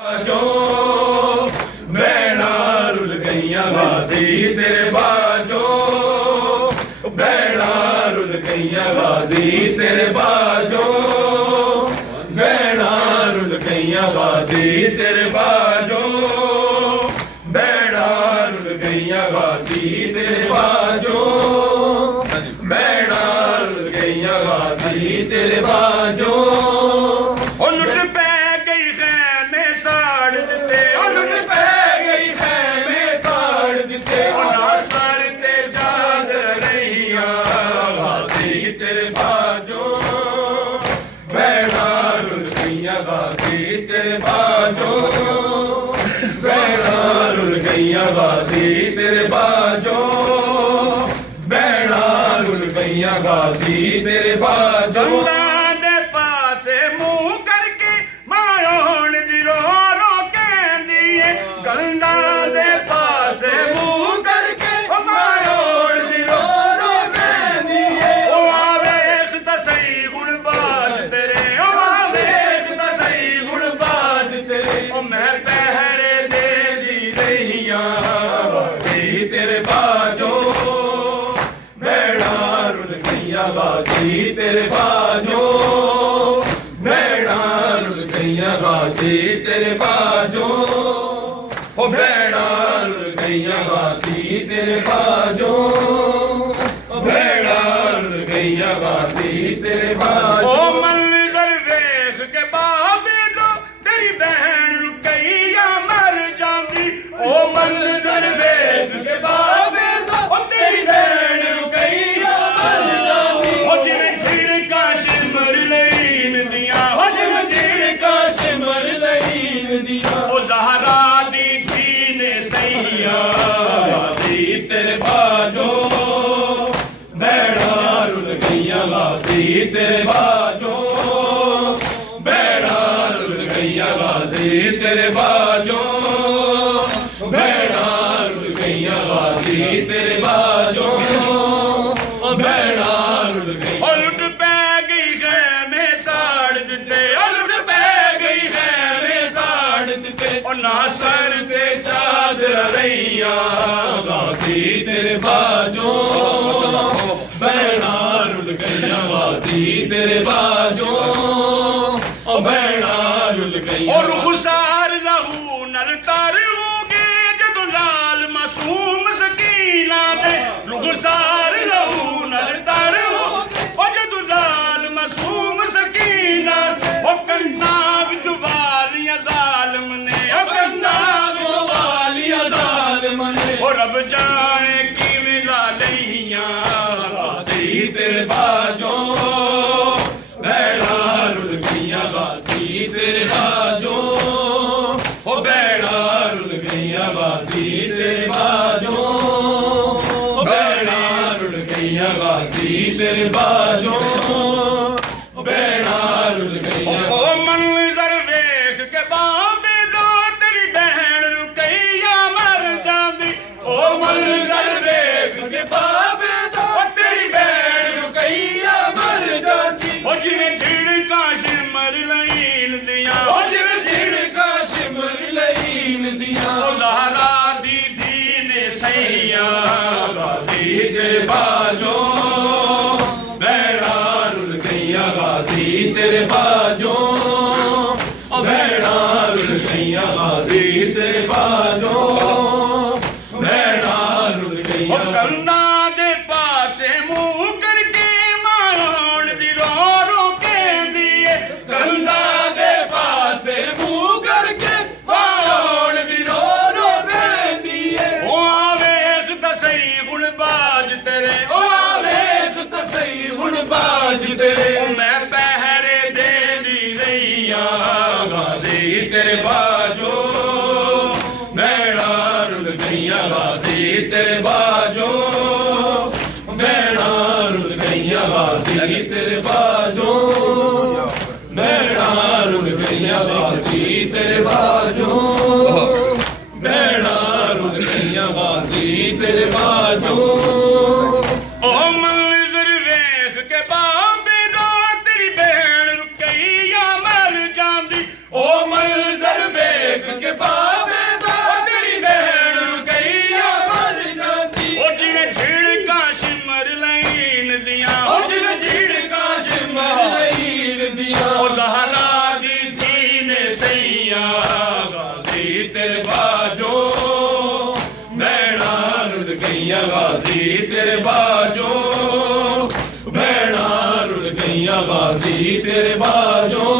जो बैना रुल गईया गाजी तेरे बाजो, बैना रुल गईया गाजी तेरे बाजो, बैना रुल गईया गाजी तेरे बाजो, बैना रुल गईया गाजी तेरे बाजो, बैना रुल गईया गाजी तेरे बाजो। तेरे बाजो बैना रुल गईया गाजी तेरे बाजो, बैना रुल गईया गाजी तेरे बाजो, बैना रुल गईया गाजी तेरे बाजो। गंगा दे पासे मुंह करके मायोन दी रो रो कहंदी है, गंगा दे पासे मुंह करके मायोन दी रो रो कहंदी है। ओ आवेख ता सही गुणबाज तेरे, ओ आवेख ता सही गुणबाज तेरे। ओ मैं पहरे दे दी रहिया गाजी तेरे बाजो, बैना रुल गईया गाजी तेरे बाजो, बैना रुल गईया गाजी तेरे बाजो, ओ बैना रुल गईया गाजी तेरे बाजो, ओ बैना रुल गईया गाजी तेरे बाजो। ओ मंजर वेख के बाबे दो तेरी बहन रुकैया मर जांदी, ओ मंजर वेख के बाबे दो तेरी बहन रुकैया मर जांदी। ओ जिवें झिड़का शिमर लईन दियां, ओ जिवें झिड़का शिमर लईन दियां। ओ ज़हरा दी थी ने सैया गाजी तेरे बाजो, बैना रुल गईया गाजी तेरे बाजो, बैना रुल गईया गाजी तेरे बाजो, बैना रुल गईया गाजी तेरे बाजो, बैना रुल गई। ओ लुट पै गई है मैं साड़ दिते, ओ लुट पै गई है मैं साड़ दिते। ओ ना सर ते चादर रहिया गाजी तेरे बाजो, बैना रुल गईया गाजी तेरे बाजो, ओ बैना रुल गईया। और खुसार लहू नल तर होगे जदों लाल मासूम सकीना दे, रुखसार लहू नल तर होगे ओ जदों लाल मासूम सकीना दे। ओ कन्ना विच वालियां ज़ालिम ने, ओ कन्ना विच वालियां ज़ालिम ने। ओ रब जाने किवें ला लईयां गाजी तेरे बाजो, बैना रुल गईया गाजी तेरे बाजो, ओ बैना रुल गईया गाजी तेरे बाजो, बैना रुल गईया गाजी तेरे बाजो, बैना रुल गईया। ओ मंजर वेख के बाबे दो तेरी बहन रुकैया मर जांदी, ओ मंजर वेख के बाबे दो तेरी बहन रुकैया मर जांदी। ओ जिवें झिड़का शिमर लईन दियां, ओ जिवें झिड़का शिमर लईन दियां। ओ ज़हरा दी थी ने सैया गाजी तेरे बाजो, बैना रुल गईया गाजी तेरे बाजो, ओ बैना रुल गईया गाजी तेरे बाजो, बैना रुल गईया। गंगा दे पासे मुंह करके मायोन दी रो रो कहंदी है, गंगा दे पासे मुंह करके मायोन दी रो रो कहंदी है। ओ आवेख ता सही गुणबाज तेरे, ओ आवेख ता सही गुणबाज तेरे। ओ मैं पहरे दे दी रहिया गाजी तेरे बाजो, बैना रुल गईया गाजी तेरे बाजो, बैना रुल गईया गाजी तेरे बाजो, बैना रुल गईया गाजी तेरे बाजो, बैना रुल गईया गाजी तेरे बाजो। ओ मंजर वेख के बाबे दो तेरी बहन रुकैया मर जांदी, ओ मंजर वेख ਰਹੀਆਂ ਗਾਜ਼ੀ ਤੇਰੇ ਬਾਜੋ ਭੈਣਾਂ ਰੁੱਲ ਗਈਆਂ ਗਾਜ਼ੀ ਤੇਰੇ ਬਾਜੋ ਭੈਣਾਂ ਰੁੱਲ ਗਈਆਂ ਗਾਜ਼ੀ ਤੇਰੇ ਬਾਜੋ